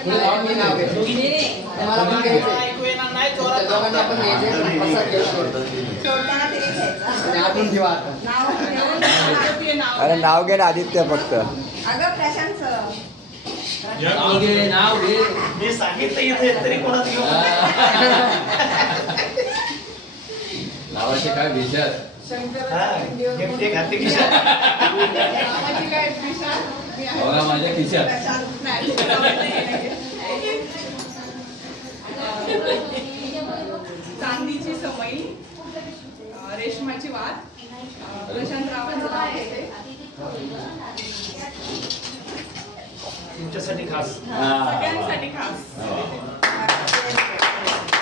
अरे नाव घे ना आदित्य फक्त. अगं प्रशांत नाव घे. मी सांगितलं इथे तरी कोणाच घेऊ. नावाचे काय विचार. बघा माझ्या खिशात. चांदीची समई, रेशमाची वात, प्रशांत रावांचं नाव घेते. तुमच्यासाठी खास. सगळ्यांसाठी खास.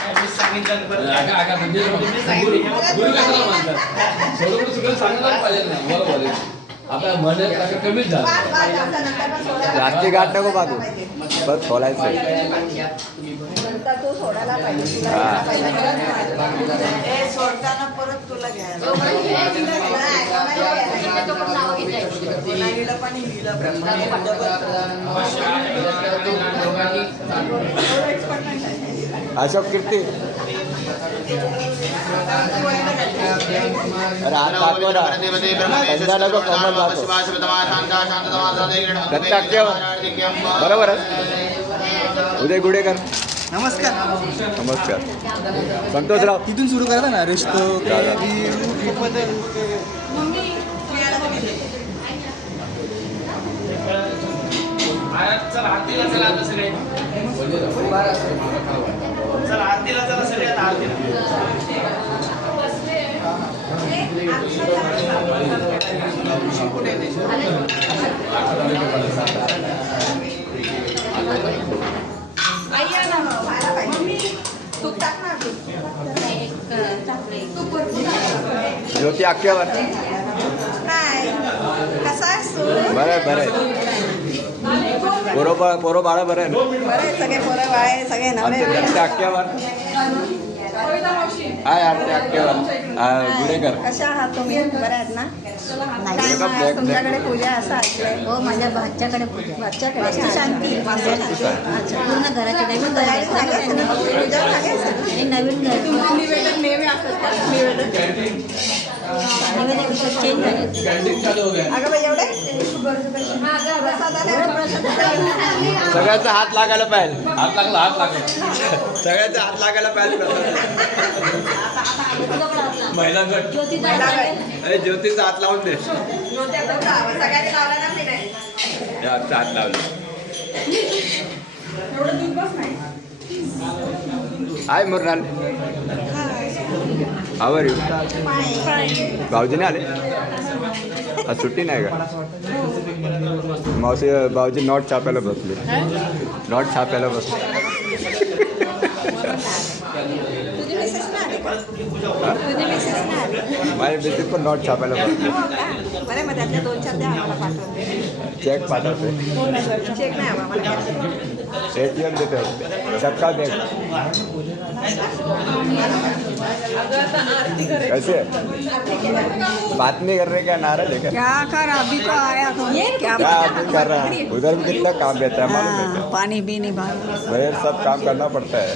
मी सांगितलं म्हणजे गुरु कशाला म्हणतात. थोडं सगळं सांगायला पाहिजे ना. बरोबर आहे. आता म्हणत कमीच झालं. जास्ती गाठ नको बाजू बस खोलायचं. तो सोडायला पाहिजे. सोडताना परत तुला घ्यायला अशोक कीर्ती. अरे हात दाखव ना. पंजा नको कमल दाखव. बरोबर आहे. उदय गुडेकर. नमस्कार. नमस्कार. संतोषराव. तिथून सुरू करा ना. रिश्तो चला आरतीला चला आता सगळे. चला आरतीला चला सगळ्यात आरतीला. ज्योती आख्यावर. बरं बरं आहे. पोरो बाळा बरं आहे ना. सगळे पोरं बाळे सगळे नवरे आख्यावर हाय. आरती आख्यावर. गुडेकर. कशा आहात तुम्ही? बरे आहेत ना? तुमच्याकडे पूजा असं ऐकलंय. हो माझ्या भाच्याकडे पूजा. भाच्याकडे शांती. पूर्ण घराची नवीन घर आहे. पूजा सांगायचं. हे नवीन घर तुमचे निवेदन नेहमी असतात का? निवेदन चेंज झाले. अगं बाई एवढे सगळ्यांचा हात लागायला पाहिजे. हात लागला. सगळ्यांचा हात लागायला पाहिजे. महिला गट. अरे ज्योतीचा हात लावून दे. सगळ्यांनी लावला ना मी नाही. हात लावले. एवढं दूध बस नाही. हाय मुरनाल. आवर यू. भाऊजीने आले. आज सुट्टी नाही का? मावशी भाऊजी नोट छापायला बसले. नोट छापायला बसले. माझी बेसिक पण नोट छापायला बसले. बरं मग त्यातल्या 2-4 द्या आम्हाला पाठवून. चेक पाठवते. चेक नाही आम्हाला. ATM देते. चक्का दे. कैसे बात नहीं कर रहे? क्या नाराज है क्या? क्या कर अभी तो आया क्या अभी कर रहा है? उधर भी कितना काम रहता है मालूम है क्या? पानी भी नहीं भर. भाई सब काम करना पड़ता है.